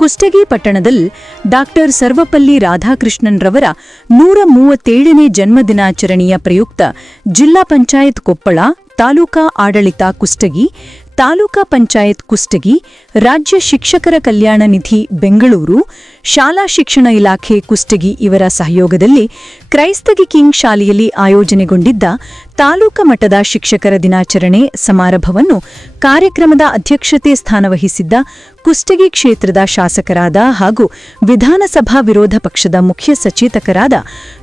ಕುಷ್ಟಗಿ ಪಟ್ಟಣದಲ್ಲಿ ಡಾಕ್ಟರ್ ಸರ್ವಪಲ್ಲಿ ರಾಧಾಕೃಷ್ಣನ್ ರವರ ನೂರ ಮೂವತ್ತೇಳನೇ ಜನ್ಮದಿನಾಚರಣೆಯ ಪ್ರಯುಕ್ತ ಜಿಲ್ಲಾ ಪಂಚಾಯತ್ ಕೊಪ್ಪಳ ತಾಲೂಕಾ ಆಡಳಿತ ಕುಷ್ಟಗಿ ತಾಲೂಕಾ ಪಂಚಾಯತ್ ಕುಷ್ಟಗಿ, ರಾಜ್ಯ ಶಿಕ್ಷಕರ ಕಲ್ಯಾಣ ನಿಧಿ ಬೆಂಗಳೂರು, ಶಾಲಾ ಶಿಕ್ಷಣ ಇಲಾಖೆ ಕುಷ್ಟಗಿ ಇವರ ಸಹಯೋಗದಲ್ಲಿ ಕ್ರೈಸ್ತಗಿ ಕಿಂಗ್ ಶಾಲೆಯಲ್ಲಿ ಆಯೋಜನೆಗೊಂಡಿದ್ದ ತಾಲೂಕಾ ಮಟ್ಟದ ಶಿಕ್ಷಕರ ದಿನಾಚರಣೆ ಸಮಾರಂಭವನ್ನು ಕಾರ್ಯಕ್ರಮದ ಅಧ್ಯಕ್ಷತೆ ಸ್ಥಾನವಹಿಸಿದ್ದ ಕುಷ್ಟಗಿ ಕ್ಷೇತ್ರದ ಶಾಸಕರಾದ ಹಾಗೂ ವಿಧಾನಸಭಾ ವಿರೋಧ ಪಕ್ಷದ ಮುಖ್ಯ ಸಚೇತಕರಾದ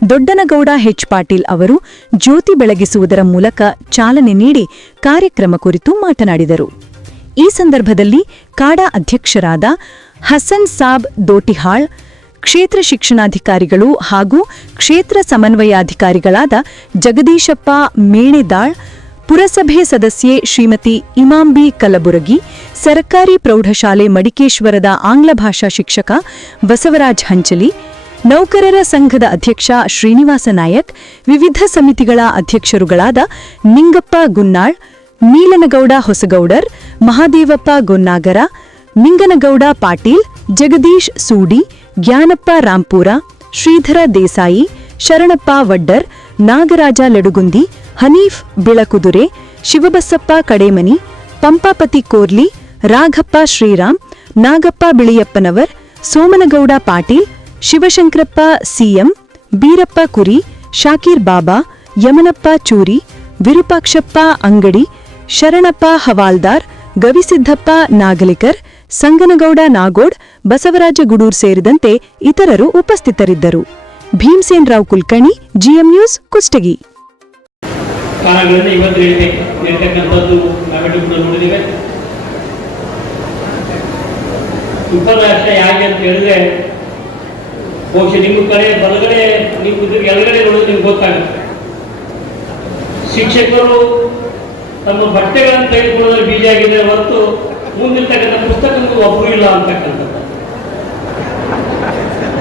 ದೊಡ್ಡನಗೌಡ ಹೆಚ್ ಪಾಟೀಲ್ ಅವರು ಜ್ಯೋತಿ ಬೆಳಗಿಸುವುದರ ಮೂಲಕ ಚಾಲನೆ ನೀಡಿ ಕಾರ್ಯಕ್ರಮ ಕುರಿತು ಮಾತನಾಡಿದರು. ಈ ಸಂದರ್ಭದಲ್ಲಿ ಕಾಡಾ ಅಧ್ಯಕ್ಷರಾದ ಹಸನ್ ಸಾಬ್ ದೋಟಿಹಾಳ್, ಕ್ಷೇತ್ರ ಶಿಕ್ಷಣಾಧಿಕಾರಿಗಳು ಹಾಗೂ ಕ್ಷೇತ್ರ ಸಮನ್ವಯಾಧಿಕಾರಿಗಳಾದ ಜಗದೀಶಪ್ಪ ಮೇಣೆದಾಳ್, ಪುರಸಭೆ ಸದಸ್ಯೆ ಶ್ರೀಮತಿ ಇಮಾಂಬಿ ಕಲಬುರಗಿ, ಸರ್ಕಾರಿ ಪ್ರೌಢಶಾಲೆ ಮಡಿಕೇಶ್ವರದ ಆಂಗ್ಲ ಭಾಷಾ ಶಿಕ್ಷಕ ಬಸವರಾಜ್ ಹಂಚಲಿ, ನೌಕರರ ಸಂಘದ ಅಧ್ಯಕ್ಷ ಶ್ರೀನಿವಾಸ ನಾಯಕ್, ವಿವಿಧ ಸಮಿತಿಗಳ ಅಧ್ಯಕ್ಷರುಗಳಾದ ನಿಂಗಪ್ಪ ಗುನ್ನಾಳ್ ನೀಲನಗೌಡ ಹೊಸಗೌಡರ್, ಮಹಾದೇವಪ್ಪ ಗೊನ್ನಾಗರ, ಮಿಂಗನಗೌಡ ಪಾಟೀಲ್, ಜಗದೀಶ್ ಸೂಡಿ, ಜ್ಞಾನಪ್ಪ ರಾಂಪೂರ, ಶ್ರೀಧರ ದೇಸಾಯಿ, ಶರಣಪ್ಪ ವಡ್ಡರ್, ನಾಗರಾಜ ಲಡುಗುಂದಿ, ಹನೀಫ್ ಬಿಳಕುದುರೆ, ಶಿವಬಸಪ್ಪ ಕಡೇಮನಿ, ಪಂಪಾಪತಿ ಕೋರ್ಲಿ, ರಾಘಪ್ಪ ಶ್ರೀರಾಮ್, ನಾಗಪ್ಪ ಬಿಳಿಯಪ್ಪನವರ್, ಸೋಮನಗೌಡ ಪಾಟೀಲ್, ಶಿವಶಂಕರಪ್ಪ ಸಿಎಂ, ಬೀರಪ್ಪ ಕುರಿ, ಶಾಕೀರ್ ಬಾಬಾ, ಯಮನಪ್ಪ ಚೂರಿ, ವಿರೂಪಾಕ್ಷಪ್ಪ ಅಂಗಡಿ ಶರಣಪ್ಪ ಹವಾಲ್ದಾರ್ ಗವಿಸಿದ್ದಪ್ಪ ನಾಗಲಿಕರ್, ಸಂಗನಗೌಡ ನಾಗೋಡ್, ಬಸವರಾಜ ಗುಡೂರ್ ಸೇರಿದಂತೆ ಇತರರು ಉಪಸ್ಥಿತರಿದ್ದರು. Bhimsen Rao Kulkarni GM news, Kushtagi. ಶಿಕ್ಷಕರು ತಮ್ಮ ಬಟ್ಟೆಗಳನ್ನು ತೆಗೆದುಕೊಳ್ಳೋದ್ರಲ್ಲಿ ಬೀಜ ಆಗಿದೆ ಹೊರತು ಮುಂದಿರ್ತಕ್ಕಂಥ ಪುಸ್ತಕಕ್ಕೂ ಒಬ್ಬರು ಇಲ್ಲ ಅಂತಕ್ಕಂಥದ್ದು.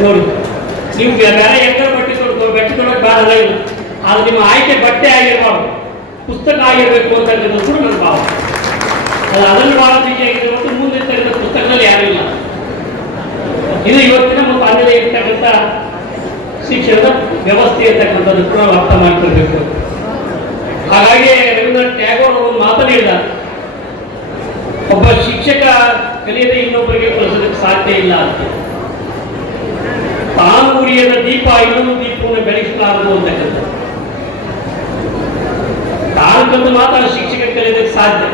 ನೋಡಿ, ನೀವು ಬೇರೆ ಹೆಂಗಾರ ಬಟ್ಟೆ ತೊಡ್ಕೊ ಬಟ್ಟೆ ತೊಡಕ್ಕೆ ಬಾರಲ್ಲ ಇಲ್ಲ ಆದ್ರೆ ನಿಮ್ಮ ಆಯ್ಕೆ ಬಟ್ಟೆ ಆಗಿರಬಾರ್ದು. ಪುಸ್ತಕ ಆಗಿರಬೇಕು ಅಂತಕ್ಕಂಥದ್ದು ಕೂಡ ನನ್ನ ಭಾವ ಅದು ಅದನ್ನು ಭಾಳ ಬೀಜ ಆಗಿದೆ ಹೊರತು ಮುಂದಿರ್ತಕ್ಕಂಥ ಪುಸ್ತಕದಲ್ಲಿ ಯಾರೂ ಇಲ್ಲ. ಇದು ಇವತ್ತಿನ ಮತ್ತು ಅಲ್ಲದೆ ಇರ್ತಕ್ಕಂಥ ಶಿಕ್ಷಣದ ವ್ಯವಸ್ಥೆ ಇರ್ತಕ್ಕಂಥದ್ದು ಕೂಡ ಅರ್ಥ ಮಾಡ್ಕೊಳ್ಬೇಕು. ಹಾಗಾಗಿ ರವೀಂದ್ರನಾಥ್ ಟ್ಯಾಗೋರ್ ಒಂದು ಮಾತನ್ನು ಹೇಳಿದ್ದಾರೆ. ಒಬ್ಬ ಶಿಕ್ಷಕ ಕಲಿಯದೆ ಇನ್ನೊಬ್ಬರಿಗೆ ಕಲಿಸೋದಕ್ಕೆ ಸಾಧ್ಯ ಇಲ್ಲ ಅಂತ. ತಾನು ಉರಿಯದ ದೀಪ ಇನ್ನೊಂದು ದೀಪವನ್ನು ಬೆಳೆಸಲಾರದು ಅಂತಕ್ಕಂಥ ತಾನು ಕಲಿತು ಮಾತ್ರ ಶಿಕ್ಷಕ ಕಲಿಯೋದಕ್ಕೆ ಸಾಧ್ಯ.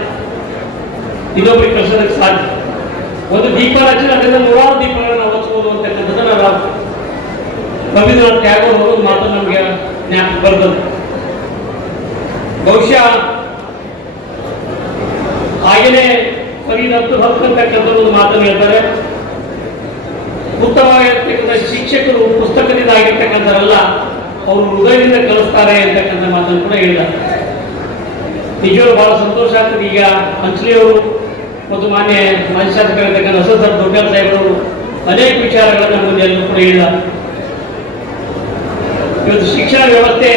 ಇನ್ನೊಬ್ಬರಿಗೆ ಕಲಿಸೋದಕ್ಕೆ ಸಾಧ್ಯ. ಒಂದು ದೀಪ ರಚನೆ ಅದರಿಂದ ನೂರಾರು ದೀಪಗಳನ್ನು ಹಚ್ಬೋದು ಅಂತಕ್ಕಂಥದ್ದನ್ನ ನಾವು ರವೀಂದ್ರನಾಥ್ ಟ್ಯಾಗೋರ್ ಅವರು ಮಾತು ನಮಗೆ ಜ್ಞಾಪಕ ಬರ್ತದೆ. ಬಹುಶಃ ಹಾಗೆಯೇ ಫರೀದ್ ಅಬ್ದುಲ್ ಒಂದು ಮಾತನ್ನು ಹೇಳ್ತಾರೆ. ಉತ್ತಮವಾಗಿರ್ತಕ್ಕಂಥ ಶಿಕ್ಷಕರು ಪುಸ್ತಕದಿಂದ ಆಗಿರ್ತಕ್ಕಂಥವರಲ್ಲ ಅವರು ಹೃದಯದಿಂದ ಕಲಿಸ್ತಾರೆ ಅಂತಕ್ಕಂಥ ಮಾತನ್ನು ಕೂಡ ಹೇಳಿದ್ದಾರೆ. ನಿಜವಾಗ್ಲೂ ಬಹಳ ಸಂತೋಷ ಆಗ್ತದೆ. ಈಗ ಹಂಚಲಿಯವರು ಮತ್ತು ಮಾನ್ಯ ಮಾಜಿ ಶಾಸಕರಿರ್ತಕ್ಕಂಥ ಹೊಸ ಸರ್ ದೊಡ್ಡ ಸಾಹೇಬರು ಅನೇಕ ವಿಚಾರಗಳನ್ನು ಮುಂದೆ ಕೂಡ ಹೇಳಿದ್ದಾರೆ. ಇವತ್ತು ಶಿಕ್ಷಣ ವ್ಯವಸ್ಥೆ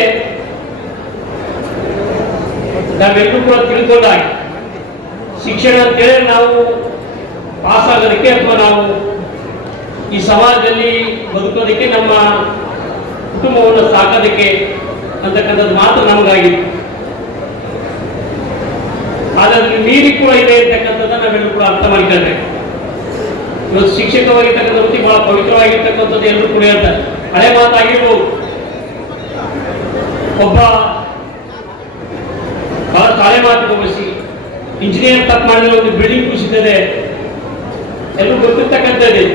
ನಾವೆಲ್ಲರೂ ಕೂಡ ತಿಳ್ಕೊಂಡಾಗ ಶಿಕ್ಷಣ ಅಂತೇಳಿ ನಾವು ಪಾಸ್ ಆಗೋದಕ್ಕೆ ಅಥವಾ ನಾವು ಈ ಸಮಾಜದಲ್ಲಿ ಬದುಕೋದಕ್ಕೆ ನಮ್ಮ ಕುಟುಂಬವನ್ನು ಸಾಕೋದಕ್ಕೆ ಅಂತಕ್ಕಂಥದ್ದು ಮಾತ್ರ ನಮಗಾಗಿದೆ ಆದರೆ ಅದ್ರ ಮೀರಿ ಕೂಡ ಇದೆ ಅಂತಕ್ಕಂಥದ್ದನ್ನ ನಾವೆಲ್ಲರೂ ಕೂಡ ಅರ್ಥ ಮಾಡಿಕೊಂಡ್ರೆ ಇವತ್ತು ಶಿಕ್ಷಕವಾಗಿರ್ತಕ್ಕಂಥ ವೃತ್ತಿ ಬಹಳ ಪವಿತ್ರವಾಗಿರ್ತಕ್ಕಂಥದ್ದು ಎಲ್ಲರೂ ಕೂಡ ಹೇಳ್ತಾರೆ. ಹಳೆ ಮಾತಾಗಿರ್ಬೋದು. ಒಬ್ಬ ಗಮನಿಸಿ. ಇಂಜಿನಿಯರ್ ತಪ್ಪು ಮಾಡಿದ್ರೆ ಒಂದು ಬಿಲ್ಡಿಂಗ್ ಕುಸಿತದೆ ಎಲ್ಲರೂ ಗೊತ್ತಿರ್ತಕ್ಕಂಥದ್ದು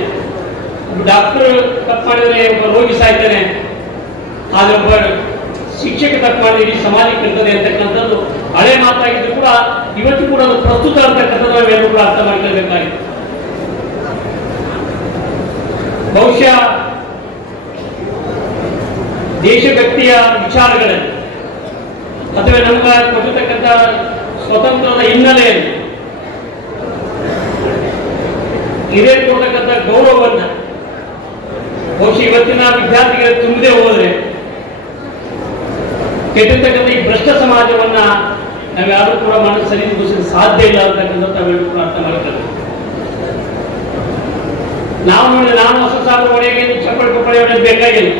ಡಾಕ್ಟರ್ ತಪ್ಪು ಮಾಡಿದರೆ ಒಬ್ಬ ರೋಗಿ ಸಾಯ್ತಾನೆ. ಆದರೆ ಶಿಕ್ಷಕ ತಪ್ಪು ಮಾಡಿದ್ರೆ ಸಮಾಜಕ್ಕೆ ಇರ್ತದೆ ಅಂತಕ್ಕಂಥದ್ದು ಹಳೆ ಮಾತಾಗಿದ್ರು ಕೂಡ ಇವತ್ತು ಕೂಡ ಅದು ಪ್ರಸ್ತುತ ಅಂತಕ್ಕಂಥದ್ದು ನಾವೆಲ್ಲರೂ ಕೂಡ ಅರ್ಥ ಮಾಡ್ಕೊಳ್ಬೇಕಾಗಿದೆ. ಬಹುಶಃ ದೇಶಭಕ್ತಿಯ ವಿಚಾರಗಳಲ್ಲಿ, ಅಥವಾ ನಮ್ಮ ಸ್ವತಂತ್ರದ ಹಿನ್ನೆಲೆಯಲ್ಲಿ ಹಿರಿಯರು ಕೊಡ್ತಕ್ಕಂಥ ಗೌರವವನ್ನು ಬಹುಶಃ ಇವತ್ತಿನ ವಿದ್ಯಾರ್ಥಿಗಳಿಗೆ ತುಂಬದೇ ಹೋದ್ರೆ ಕೆಟ್ಟಿರ್ತಕ್ಕಂಥ ಈ ಭ್ರಷ್ಟ ಸಮಾಜವನ್ನ ನಾವ್ಯಾರು ಕೂಡ ಮನಸ್ಸು ಸರಿದೂಗಿಸಲು ಸಾಧ್ಯ ಇಲ್ಲ ಅಂತಕ್ಕಂಥ ತಾವೆಲ್ಲರೂ ಕೂಡ ಅರ್ಥ ಮಾಡ್ಕೊಳ್ಳಿ ನಾವು ನೋಡಿ ನಾನು ಹೊಸ ಸಾಲು ಹೊಡೆಗೆ ಚಪ್ಪಳಿ ಹೊಡೆಯೋದು ಬೇಕಾಗಿಲ್ಲ.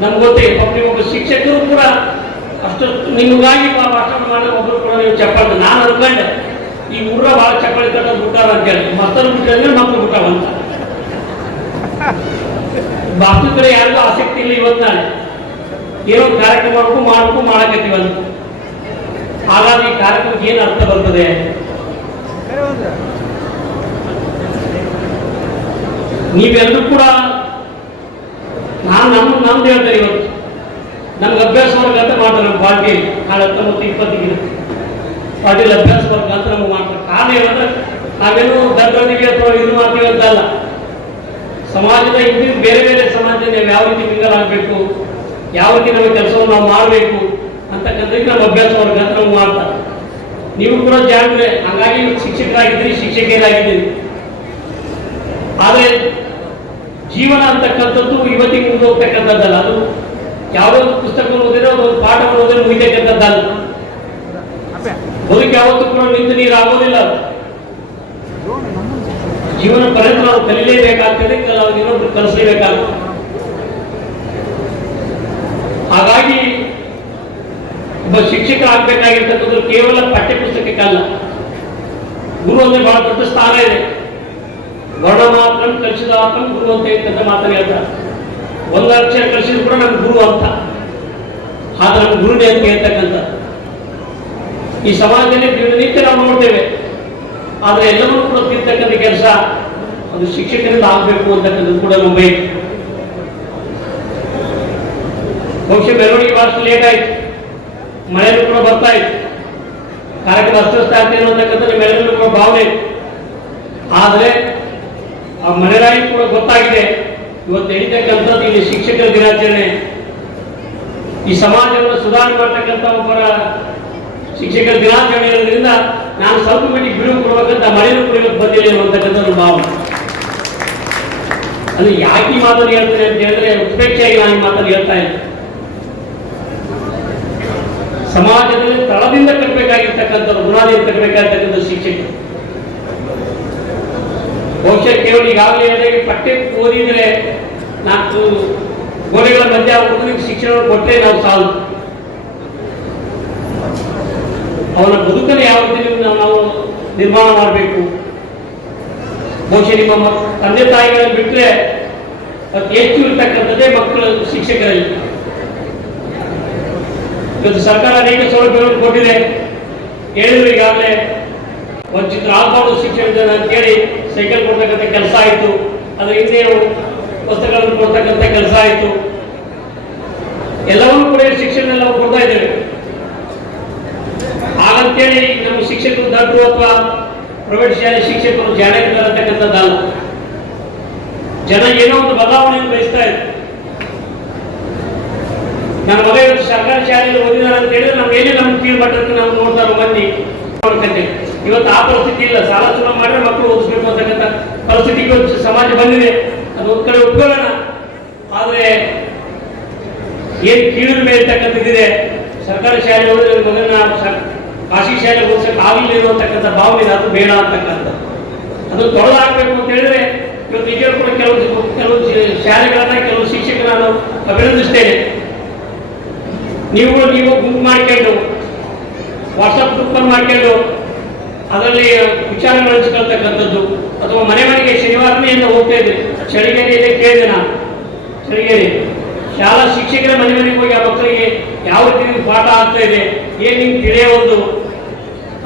ನಮ್ಗೆ ಗೊತ್ತೇ ಒಬ್ಬ ಶಿಕ್ಷಕರು ಕೂಡ ಅಷ್ಟು ನಿಮಗಾಗಿ ಪಾಪ ಅಷ್ಟೊಂದು ಮಾಡಿ ಒಬ್ಬರು ಕೂಡ ನೀವು ಚಪ್ಪಳಿ ನಾನು ಅನ್ಕೊಂಡೆ, ಈ ಊರ ಭಾಳ ಚಪ್ಪಳಿ ಕಟ್ಟೋದು ಬಿಟ್ಟಾರ ಅಂತೇಳಿ ಮತ್ತೊಂದು ಬಿಟ್ಟಂದ್ರೆ ಮಕ್ಕಳು ಬಿಟ್ಟಾವಂತ ಬಾಕಿ ಕಡೆ ಯಾರಿಗೂ ಆಸಕ್ತಿ ಇಲ್ಲ ಇವತ್ತು ನಾನು ಏನೋ ಕಾರ್ಯಕ್ರಮಕ್ಕೂ ಮಾಡಕ್ಕೂ ಮಾಡಕತ್ತೀವಂತ ಹಾಗಾಗಿ ಈ ಕಾರ್ಯಕ್ರಮಕ್ಕೆ ಏನು ಅರ್ಥ ಬರ್ತದೆ? ನೀವೆಲ್ಲರೂ ಕೂಡ, ನಾನು ನಮ್ಮ ನಮ್ದು ಹೇಳ್ತಾರೆ ಇವತ್ತು. ನಮ್ಗೆ ಅಭ್ಯಾಸ ವರ್ಗ ಅಂತ ಮಾಡ್ತಾರೆ ನಮ್ಮ ಪಾರ್ಟಿ. ನಾಳೆ ಹತ್ತೊಂಬತ್ತು ಇಪ್ಪತ್ತಿಗೆ ಪಾರ್ಟಿಲಿ ಅಭ್ಯಾಸ ವರ್ಗ ಅಂತ ನಮ್ಗೆ ಮಾಡ್ತಾರೆ. ಕಾರಣ ಏನಂದ್ರೆ, ನಾವೇನು ಬೆಳವಣಿಗೆ ಅಥವಾ ಇದು ಮಾಡ್ತೀವಿ ಅಂತ ಅಲ್ಲ. ಸಮಾಜದ ಇನ್ನೂ ಬೇರೆ ಬೇರೆ ಸಮಾಜದಲ್ಲಿ ಯಾವ ರೀತಿ ಮಿಂಗಲ್ ಆಗಬೇಕು, ಯಾವ ರೀತಿ ನಮ್ಮ ಕೆಲಸವನ್ನು ನಾವು ಮಾಡಬೇಕು ಅಂತಕ್ಕಂಥದ್ದು ನಮ್ಮ ಅಭ್ಯಾಸ ವರ್ಗ ಅಂತ ನಮ್ಗೆ ಮಾಡ್ತಾರೆ. ನೀವು ಕೂಡ ಜಾಣ್ರೆ ಹಾಗಾಗಿ ಶಿಕ್ಷಕರಾಗಿದ್ದೀರಿ, ಶಿಕ್ಷಕಿಯರಾಗಿದ್ದೀರಿ. ಆದರೆ ಜೀವನ ಅಂತಕ್ಕಂಥದ್ದು ಇವತ್ತಿಗೆ ಮುಂದೋಗ್ತಕ್ಕಂಥದ್ದಲ್ಲ ಅದು ಯಾವುದೋ ಪುಸ್ತಕ ಪುಸ್ತಕವನ್ನು ಓದಿದ್ರೆ ಒಂದು ಪಾಠವನ್ನು ಓದಿದ್ರೆ ಮುಗಿತಕ್ಕಂಥದ್ದಲ್ಲ. ಬದುಕು ಯಾವತ್ತೂ ಕೂಡ ನಿಂತು ನೀರು ಆಗೋದಿಲ್ಲ. ಜೀವನ ಪರ್ಯಂತ ನಾವು ಕಲಿಲೇಬೇಕಾಗ್ತದೆ ನಾವು ಇನ್ನೊಬ್ರು ಕಲಿಸಲೇಬೇಕಾಗ್ತದೆ. ಹಾಗಾಗಿ ಒಬ್ಬ ಶಿಕ್ಷಕ ಆಗ್ಬೇಕಾಗಿರ್ತಕ್ಕಂಥದ್ದು ಕೇವಲ ಪಠ್ಯ ಪುಸ್ತಕಕ್ಕಲ್ಲ ಗುರು ಅಂದ್ರೆ ಬಹಳ ದೊಡ್ಡ ಸ್ಥಾನ ಇದೆ. ವರ್ಣ ಮಾತ್ರ ಕಲಿಸಿದ ಗುರು ಅಂತ ಇರ್ತಕ್ಕಂಥ ಮಾತನ್ನು ಹೇಳ್ತಾರೆ. ಒಂದು ಲಕ್ಷ ಕಳಿಸಿದ್ರು ಕೂಡ ನಮ್ಗೆ ಗುರು ಅಂತ ಆದ್ರೆ ಗುರುನೇ ಅಂತ ಹೇಳ್ತಕ್ಕಂಥ ಈ ಸಮಾಜದಲ್ಲಿ ದಿನನಿತ್ಯ ನಾವು ನೋಡ್ತೇವೆ. ಆದರೆ ಎಲ್ಲರೂ ಕೂಡ ತಿರ್ತಕ್ಕಂಥ ಕೆಲಸ ಅದು ಶಿಕ್ಷಕರಿಂದ ಆಗಬೇಕು ಅಂತಕ್ಕಂಥದ್ದು ಕೂಡ ನಮ್ಮ ಬಯಕೆ. ಬಹುಶಃ ಮೆರವಣಿಗೆ ಭಾಷೆ ಲೇಟ್ ಆಯ್ತು. ಮನೆಯಲ್ಲಿ ಕೂಡ ಬರ್ತಾ ಇತ್ತು ಕಾರ್ಯಕ್ರಮ ಅಸ್ವಸ್ಥ ಆಗ್ತೇನೆ ಅಂತಕ್ಕಂಥ ನಿಮ್ಮೆಲ್ಲರಿಗೂ ಕೂಡ ಭಾವನೆ. ಆದರೆ ಆ ಮನೆರಾಯಿ ಕೂಡ ಗೊತ್ತಾಗಿದೆ. ಇವತ್ತು ನಡೀತಕ್ಕಂಥದ್ದು ಇಲ್ಲಿ ಶಿಕ್ಷಕರ ದಿನಾಚರಣೆ. ಈ ಸಮಾಜವನ್ನು ಸುಧಾರಣೆ ಮಾಡ್ತಕ್ಕಂಥ ಒಬ್ಬರ ಶಿಕ್ಷಕರ ದಿನಾಚರಣೆ ಇರೋದ್ರಿಂದ ನಾನು ಸ್ವಲ್ಪ ಮಟ್ಟಿಗೆ ಬಿಡುವು ಕೊಡ್ಬೇಕಂತ ಮಳೆನೂ ಕೂಡ ಬಂದಿಲ್ಲ ಅನ್ನುವಂತಕ್ಕಂಥ ನನ್ನ ಭಾವನೆ. ಅದು ಯಾಕೆ ಈ ಮಾತನ್ನು ಹೇಳ್ತೇನೆ ಅಂತ ಹೇಳಿದ್ರೆ ಉಪೇಕ್ಷೆಯಾಗಿ ನಾನು ಮಾತನ್ನು ಹೇಳ್ತಾ ಇದ್ದೆ. ಸಮಾಜದಲ್ಲಿ ತಳದಿಂದ ಕಟ್ಟಬೇಕಾಗಿರ್ತಕ್ಕಂಥ ಬುನಾದಿಯಿಂದ ಕಟ್ಟಬೇಕಾಗಿರ್ತಕ್ಕಂಥ ಶಿಕ್ಷಕರು. ಬಹುಶಃ ಕೇವಲ ಈಗಾಗಲೇ ಪಠ್ಯ ಓದಿದ್ರೆ ನಾಲ್ಕು ಗೋಡೆಗಳ ಮಧ್ಯೆ ಹುಡುಗನಿಗೆ ಶಿಕ್ಷಣವನ್ನು ಕೊಟ್ಟರೆ ನಾವು ಸಾಲು ಅವನ ಬದುಕನ್ನು ಯಾವ ರೀತಿ ನಾವು ನಿರ್ಮಾಣ ಮಾಡಬೇಕು? ಬಹುಶಃ ನಿಮ್ಮ ತಂದೆ ತಾಯಿಗಳನ್ನು ಬಿಟ್ಟರೆ ಅತಿ ಹೆಚ್ಚು ಇರ್ತಕ್ಕಂಥದ್ದೇ ಮಕ್ಕಳು ಶಿಕ್ಷಕರಲ್ಲಿ. ಇವತ್ತು ಸರ್ಕಾರ ಅನೇಕ ಸೌಲಭ್ಯಗಳನ್ನು ಕೊಟ್ಟಿದೆ. ಹೇಳಿದ್ರು ಈಗಾಗಲೇ ವಂಚಿತರ ಆಗಬಾರ್ದು ಅಂತ ಅಂತೇಳಿ ಸೈಕಲ್ ಕೊಡ್ತಕ್ಕಂಥ ಕೆಲಸ ಆಯಿತು. ಅದರ ಹಿಂದೆ ಪುಸ್ತಕಗಳನ್ನು ಕೊಡ್ತಕ್ಕಂಥ ಕೆಲಸ ಆಯಿತು. ಎಲ್ಲವನ್ನೂ ಕೂಡ ಶಿಕ್ಷಣ ಎಲ್ಲ ಕೊಡ್ತಾ ಇದ್ದೇವೆ. ಹಾಗಂತೇಳಿ ನಮ್ಮ ಶಿಕ್ಷಕರು ದೊಡ್ಡರು ಅಥವಾ ಪ್ರೈವೇಟ್ ಶಾಲೆ ಶಿಕ್ಷಕರು ಜಾಣರಿದ್ದಾರೆ ಅಂತಕ್ಕಂಥದ್ದಲ್ಲ ಜನ ಏನೋ ಒಂದು ಬದಲಾವಣೆಯನ್ನು ಬಯಸ್ತಾ ಇದ್ರು. ನನ್ನ ಮಗ ಇವತ್ತು ಸರ್ಕಾರಿ ಶಾಲೆಯಲ್ಲಿ ಓದಿದಾರೆ ಅಂತ ಹೇಳಿದ್ರೆ ನಾವು ಏನೇ ನಮ್ಮ ಕೀಳು ಮಟ್ಟಕ್ಕೆ ನಾವು ನೋಡ್ತಾರೆ ಬನ್ನಿ ಇವತ್ತು ಆ ಪರಿಸ್ಥಿತಿ ಇಲ್ಲ. ಸಾಲ ಚುನಾವ್ ಮಾಡಿದ್ರೆ ಮಕ್ಕಳು ಓದಿಸ್ಬೇಕು ಅಂತಕ್ಕಂಥ ಪರಿಸ್ಥಿತಿ ಇವತ್ತು ಸಮಾಜ ಬಂದಿದೆ. ಅದು ಒಂದು ಕಡೆ ಒಪ್ಕೊಳ್ಳೋಣ. ಆದರೆ ಏನ್ ಕೀಳು ಮೇಲೆ ಇರ್ತಕ್ಕಂಥದ್ದಿದೆ ಸರ್ಕಾರಿ ಶಾಲೆ ಹೋದ್ರೆ ಮಗನ ಖಾಸಗಿ ಶಾಲೆ ಓದಿಸಕ್ ಆಗಿಲ್ಲ ಇರುವಂತಕ್ಕಂಥ ಭಾವನೆ ಅದು ಬೇಡ ಅಂತಕ್ಕಂಥ ಅದು ತೊಡೆದಾಗಬೇಕು ಅಂತ ಹೇಳಿದ್ರೆ ಇವತ್ತು ನಿಜ ಕೂಡ ಕೆಲವು ಕೆಲವು ಶಾಲೆಗಳನ್ನ ಕೆಲವು ಶಿಕ್ಷಕರನ್ನ ನಾನು ಅಭಿನಂದಿಸ್ತೇನೆ. ನೀವು ನೀವು ಗುಂಪು ಮಾಡ್ಕೊಂಡು ವಾಟ್ಸಪ್ ಗ್ರೂಪನ್ನು ಮಾಡ್ಕೊಂಡು ಅದರಲ್ಲಿ ವಿಚಾರಗಳು ಹಂಚ್ಕೊಳ್ತಕ್ಕಂಥದ್ದು ಅಥವಾ ಮನೆ ಮನೆಗೆ ಶನಿವಾರನೇ ಹೋಗ್ತಾ ಇದ್ದೆ ಚಳಿಗೇರಿಯಲ್ಲಿ ಕೇಳಿದೆ ನಾನು. ಚಳಿಗೇರಿ. ಶಾಲಾ ಶಿಕ್ಷಕರ ಮನೆ ಮನೆಗೆ ಹೋಗಿ ಆ ಮಕ್ಕಳಿಗೆ ಯಾವ ರೀತಿ ಪಾಠ ಆಗ್ತಾ ಇದೆ, ಏನು ನಿಮ್ಗೆ ತಿಳಿಯೋದು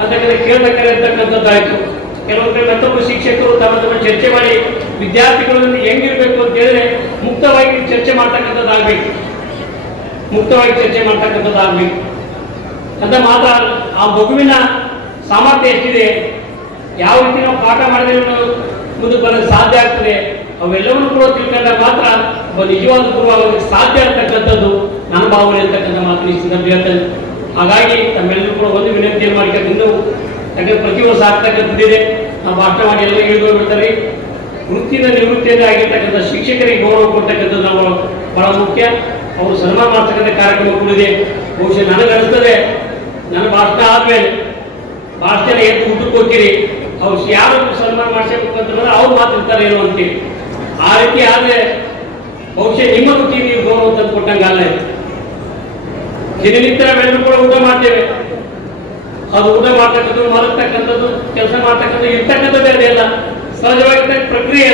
ಅಂತಕ್ಕಂಥ ಕೇಳ್ತಕ್ಕಂಥದ್ದಾಯ್ತು ಕೆಲವೊಂದು ಕಡೆ ಮತ್ತೊಬ್ಬ ಶಿಕ್ಷಕರು ತಮ್ಮ ತಮ್ಮ ಚರ್ಚೆ ಮಾಡಿ ವಿದ್ಯಾರ್ಥಿಗಳೊಂದಿಗೆ ಹೆಂಗಿರ್ಬೇಕು ಅಂತ ಹೇಳಿದ್ರೆ ಮುಕ್ತವಾಗಿ ಚರ್ಚೆ ಮಾಡ್ತಕ್ಕಂಥದ್ದಾಗಬೇಕು. ಮುಕ್ತವಾಗಿ ಚರ್ಚೆ ಮಾಡ್ತಕ್ಕಂಥದ್ದಾಗಬೇಕು. ಅಂತ ಮಾತ್ರ ಆ ಮಗುವಿನ ಸಾಮರ್ಥ್ಯ ಎಷ್ಟಿದೆ, ಯಾವ ರೀತಿ ನಾವು ಪಾಠ ಮಾಡಿದ್ರೆ ಮುಂದೆ ಬರೋಕ್ಕೆ ಸಾಧ್ಯ ಆಗ್ತದೆ. ಅವೆಲ್ಲವನ್ನು ಕೂಡ ತಿಳ್ಕೊಂಡಾಗ ಮಾತ್ರ ಒಬ್ಬ ನಿಜವಾದ ಗುರು ಸಾಧ್ಯ ಆಗ್ತಕ್ಕಂಥದ್ದು ನನ್ನ ಭಾವನೆ ಅಂತಕ್ಕಂಥ ಮಾತು ಈ ಸಂದರ್ಭ ಹೇಳ್ತೇನೆ ಹಾಗಾಗಿ ತಮ್ಮೆಲ್ಲರೂ ಕೂಡ ಒಂದು ವಿನಂತಿ ಮಾಡ್ಕೊಂಡು ಇನ್ನೂ ಯಾಕಂದ್ರೆ ಪ್ರತಿ ವರ್ಷ ಆಗ್ತಕ್ಕಂಥದ್ದಿದೆ. ನಾವು ಭಾಷಣ ಮಾಡಿ ಎಲ್ಲ ಇಳಿದು ಹೋಗ್ಬಿಡ್ತಾರೆ. ವೃತ್ತಿಯಿಂದ ನಿವೃತ್ತಿಯಿಂದ ಆಗಿರ್ತಕ್ಕಂಥ ಶಿಕ್ಷಕರಿಗೆ ಗೌರವ ಕೊಡ್ತಕ್ಕಂಥದ್ದು ನಾವು ಬಹಳ ಮುಖ್ಯ. ಅವರು ಸನ್ಮಾನ ಮಾಡ್ತಕ್ಕಂಥ ಕಾರ್ಯಕ್ರಮ ಕೂಡ ಇದೆ. ಬಹುಶಃ ನನಗೆ ಅನಿಸ್ತದೆ, ನನ್ನ ಭಾಷಣ ಆದ್ಮೇಲೆ ಭಾಷಣ ಎದ್ದು ಊಟಕ್ಕೆ ಹೋಗ್ತೀರಿ ಅವ್ರು ಯಾರು ಸನ್ಮಾನ ಮಾಡ್ಸಬೇಕು ಅಂತಂದ್ರೆ ಅವ್ರು ಮಾತಿರ್ತಾರೆ ಏನೋ ಅಂತೇಳಿ ಆ ರೀತಿ ಆದರೆ ಬಹುಶಃ ನಿಮ್ಮ ರುಚಿ ನೀವು ಗೌರವ ತಂದು ಕೊಟ್ಟಂಗಲ್ಲ ದಿನನಿತ್ಯ ನಾವೆಲ್ಲರೂ ಕೂಡ ಊಟ ಮಾಡ್ತೇವೆ. ಅದು ಊಟ ಮಾಡ್ತಕ್ಕಂಥದ್ದು, ಮಲಗ್ತಕ್ಕಂಥದ್ದು, ಕೆಲಸ ಮಾಡ್ತಕ್ಕಂಥದ್ದು ಇರ್ತಕ್ಕಂಥದ್ದೇ ಅದೆಲ್ಲ ಸಹಜವಾಗಿರ್ತಕ್ಕ ಪ್ರಕ್ರಿಯೆ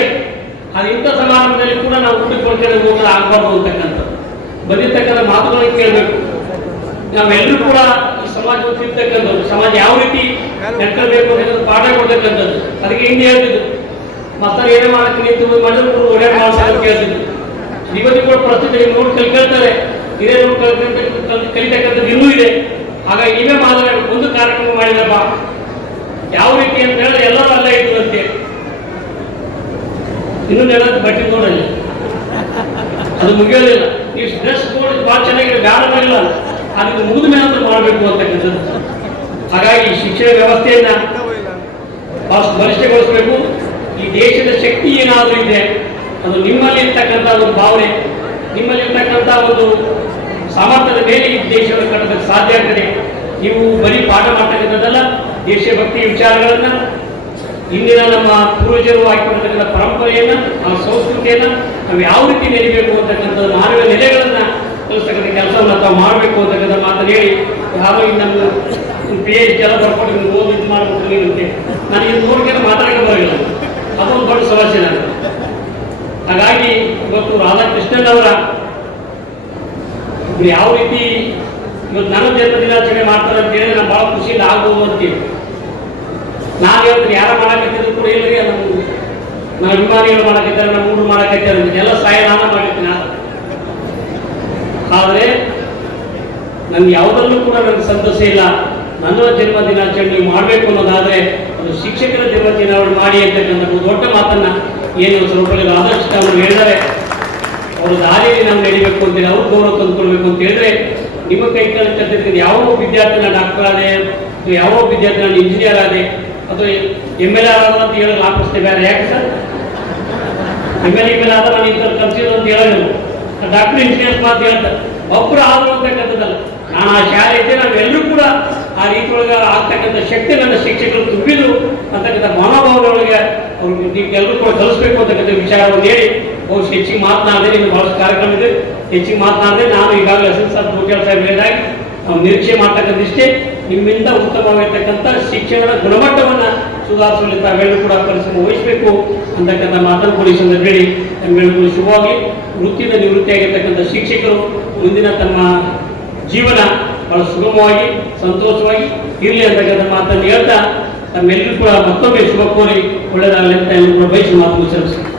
ಅದು. ಇಂಥ ಸಮಾರಂಭದಲ್ಲಿ ಕೂಡ ನಾವು ಊಟಕ್ಕೆ ಊಟ ಆಗಬಾರ್ದು ಅಂತಕ್ಕಂಥದ್ದು. ಬಂದಿರ್ತಕ್ಕಂಥ ಮಾತುಗಳನ್ನು ಕೇಳಬೇಕು. ನಾವೆಲ್ಲರೂ ಕೂಡ ಈ ಸಮಾಜವನ್ನು ತಿರ್ತಕ್ಕಂಥದ್ದು ಸಮಾಜ ಯಾವ ರೀತಿ ಪಾಠ ಕೊಡ್ತಕ್ಕಂಥದ್ದು ಅದಕ್ಕೆ ಹಿಂದೆ ಹೇಳ್ತಿದ್ದು ಮತ್ತಲ್ಲಿ ಏನೇ ಮಾಡಕ್ಕೆ ನಿಂತು ಮಾಡಿದ್ರು ಕೂಡ ಒಳ್ಳೆ ಕೇಳ್ತಿದ್ರು. ಇವತ್ತು ಕೂಡ ಪ್ರಸ್ತುತ ನೋಡಿ ಕಲ್ಕೊಳ್ತಾರೆ. ಇದೇ ನೋಡಿ ಕಲಿತಕ್ಕಂಥದ್ದು ಇನ್ನೂ ಇದೆ. ಹಾಗಾಗಿ ಇವೇ ಮಾದರಿ ಒಂದು ಕಾರ್ಯಕ್ರಮ ಮಾಡಿದಪ್ಪ ಯಾವ ರೀತಿ ಅಂತ ಹೇಳಿದ್ರೆ ಎಲ್ಲರೂ ಅಲ್ಲ ಇದ್ದಂತೆ ಇನ್ನೂ ಹೇಳೋದು ಬಟ್ಟೆ ನೋಡಲ್ಲ. ಅದು ಮುಗಿಯೋದಿಲ್ಲ. ನೀವು ಡ್ರೆಸ್ ನೋಡಿ ಭಾಳ ಚೆನ್ನಾಗಿದೆ, ಬ್ಯಾಡ ಬರಲ್ಲ ಅದಕ್ಕೆ ಮುಗಿದ ಮೇಲೆ ಮಾಡಬೇಕು ಅಂತಕ್ಕಂಥದ್ದು. ಹಾಗಾಗಿ ಶಿಕ್ಷಣ ವ್ಯವಸ್ಥೆಯನ್ನ ಬಲಿಷ್ಠಗೊಳಿಸಬೇಕು. ಈ ದೇಶದ ಶಕ್ತಿ ಏನಾದರೂ ಇದೆ ಅದು ನಿಮ್ಮಲ್ಲಿ ಇರ್ತಕ್ಕಂಥ ಒಂದು ಭಾವನೆ ನಿಮ್ಮಲ್ಲಿ ಇರ್ತಕ್ಕಂಥ ಒಂದು ಸಾಮರ್ಥ್ಯದ ಮೇಲೆ ಈ ದೇಶವನ್ನು ಕಟ್ಟೋದಕ್ಕೆ ಸಾಧ್ಯ ಆಗ್ತದೆ. ನೀವು ಬರೀ ಪಾಠ ಮಾಡ್ತಕ್ಕಂಥದ್ದಲ್ಲ ದೇಶಭಕ್ತಿ ವಿಚಾರಗಳನ್ನು, ಇಂದಿನ ನಮ್ಮ ಪೂರ್ವಜರು ಹಾಕಿರ್ತಕ್ಕಂಥ ಪರಂಪರೆಯನ್ನ ನಮ್ಮ ಸಂಸ್ಕೃತಿಯನ್ನ ನಾವು ಯಾವ ರೀತಿ ನೆರಿಬೇಕು ಅಂತಕ್ಕಂಥದ್ದು ಮಾನವ ನೆಲೆಗಳನ್ನ ಕಲಿಸ್ತಕ್ಕಂಥ ಕೆಲಸವನ್ನು ತಾವು ಮಾಡಬೇಕು ಅಂತಕ್ಕಂಥ ಮಾತನ್ನು ಹೇಳಿ ಯಾರೋ ಈಗ ನಮ್ಮ ಪಿ ಎಚ್ ಎಲ್ಲ ಬರ್ಕೊಂಡು ನಿಮ್ಗೆ ಓದಿ ಇದು ಮಾಡ್ಬೇಕು ನೀವು ಅಂತ. ನಾನು ಇದು ನೋಡ್ಕೊಂಡು ಮಾತಾಡಕ್ಕೆ ಬರೋಲ್ಲ ಅದೊಂದು ದೊಡ್ಡ ಸಮಸ್ಯೆ ನಾನು ಹಾಗಾಗಿ ಇವತ್ತು ರಾಧಾಕೃಷ್ಣನ್ ಅವರ ಯಾವ ರೀತಿ ಇವತ್ತು ನನ್ನ ಜನ್ಮ ದಿನಾಚರಣೆ ಮಾಡ್ತಾರೆ ಅಂತ ಹೇಳಿದ್ರೆ ನಾನು ಭಾಳ ಖುಷಿಯಿಂದ ಆಗ್ಬೋದು ಅಂತೀವಿ ನಾನು ಇವತ್ತು ಯಾರ ಮಾಡಕತ್ತಿದ್ರು ಕೂಡ ಇಲ್ಲರಿ ನಮ್ಮ ನಮ್ಮ ಅಭಿಮಾನಿಗಳು ಮಾಡಕತ್ತಾರೆ, ನಮ್ಮ ಊರು ಮಾಡಕತ್ತಾರೆ ಎಲ್ಲ ಸಹಾಯ ನಾನು ಮಾಡಿರ್ತೀನಿ ಆದರೆ ನನ್ಗೆ ಯಾವುದಲ್ಲೂ ಕೂಡ ನನಗೆ ಸಂತೋಷ ಇಲ್ಲ. ನನ್ನ ಜನ್ಮ ದಿನಾಚರಣೆ ಮಾಡಬೇಕು ಅನ್ನೋದಾದ್ರೆ ಅದು ಶಿಕ್ಷಕರ ಜನ್ಮ ದಿನಾಚರಣೆ ಮಾಡಿ ಅಂತಕ್ಕಂಥ ಒಂದು ದೊಡ್ಡ ಮಾತನ್ನ ಏನು ಸ್ವರೂಪದಲ್ಲಿ ಆದರ್ಶ ಅವರು ಹೇಳಿದರೆ ಅವರು ದಾರಿಯಲ್ಲಿ ನಾವು ನಡಿಬೇಕು ಅಂತೇಳಿ ಅವ್ರು ಗೌರವ ತಂದುಕೊಳ್ಬೇಕು ಅಂತ ಹೇಳಿದ್ರೆ ನಿಮ್ಮ ಕೈ ಕಲಿತಿರ್ತಕ್ಕಂಥ ಯಾವ ವಿದ್ಯಾರ್ಥಿ ನಾನು ಡಾಕ್ಟರ್ ಆದೆ ಯಾವ ವಿದ್ಯಾರ್ಥಿ ನಾನು ಇಂಜಿನಿಯರ್ ಆದೆ, ಅಥವಾ ಎಂ ಎಲ್ ಎ ಆದ ಅಂತ ಹೇಳಲು ಆಪಿಸ್ತೇ ಬೇರೆ. ಯಾಕೆ sir? M L M L ಆದ ನಾನು ಇಂಥ ಕಲ್ಸಿದ್ರು ಅಂತ ಹೇಳೋದು ಡಾಕ್ಟರ್ ಇಂಜಿನಿಯರ್ಸ್ ಮಾತು ಹೇಳ್ತಾರೆ ಒಬ್ಬರು ಆದ್ರು ಅಂತಕ್ಕಂಥದ್ದಲ್ಲ ನಾನು ಆ ಶಾಲೆ ಇದ್ದೆ, ನಾವೆಲ್ಲರೂ ಕೂಡ ಆ ರೀತಿ ಒಳಗೆ ಆಗ್ತಕ್ಕಂಥ ಶಕ್ತಿ ನನ್ನ ಶಿಕ್ಷಕರು ತುಂಬಿದ್ರು. ಅಂತಕ್ಕಂಥ ಮನೋಭಾವನೆಯೊಳಗೆ ಅವ್ರಿಗೆ ನೀವು ಎಲ್ಲರೂ ಕೂಡ ಕಲಿಸ್ಬೇಕು ಅಂತಕ್ಕಂಥ ವಿಚಾರವನ್ನು ಹೇಳಿ. ಬಹುಶಃ ಹೆಚ್ಚಿಗೆ ಮಾತನಾಡದೆ ನಿಮ್ಗೆ ಬಹಳಷ್ಟು ಕಾರ್ಯಕ್ರಮ ಇದೆ. ಹೆಚ್ಚಿಗೆ ಮಾತನಾಡದೆ ನಾನು ಈಗಾಗಲೇ ಅಸಿಲ್ ಸಾಬ್ ಜೋಗ್ಯಾಲ್ ಸಾಹೇಬ್ ಹೇಳಿದಾಗ ನಾವು ನಿರೀಕ್ಷೆ ಮಾಡ್ತಕ್ಕಂಥ ಇಷ್ಟೇ ನಿಮ್ಮಿಂದ ಉತ್ತಮವಾಗಿರ್ತಕ್ಕಂಥ ಶಿಕ್ಷಣದ ಗುಣಮಟ್ಟವನ್ನು ಸುಧಾರಿಸುವಲ್ಲಿ ತಾವೆಲ್ಲರೂ ಕೂಡ ಪರಿಶ್ರಮ ವಹಿಸಬೇಕು ಅಂತಕ್ಕಂಥ ಮಾತನ್ನು ಕೂಡ ಈ ಸಂದರ್ಭದಲ್ಲಿ ಕೂಡ ಶುಭವಾಗಿ ವೃತ್ತಿಯಿಂದ ನಿವೃತ್ತಿಯಾಗಿರ್ತಕ್ಕಂಥ ಶಿಕ್ಷಕರು ಮುಂದಿನ ತಮ್ಮ ಜೀವನ ಬಹಳ ಸುಗಮವಾಗಿ, ಸಂತೋಷವಾಗಿ ಇರಲಿ ಅಂತಕ್ಕಂಥ ಮಾತನ್ನು ಹೇಳ್ತಾ ತಮ್ಮೆಲ್ಲರೂ ಕೂಡ ಮತ್ತೊಮ್ಮೆ ಶುಭ ಕೋರಿ ಒಳ್ಳೆಯದಾಗಲಿ ಅಂತ ಎಲ್ಲರೂ ಕೂಡ ಬಯಸಿ ಮಾತು ಮುಚ್ಚರಿಸ್ತೀನಿ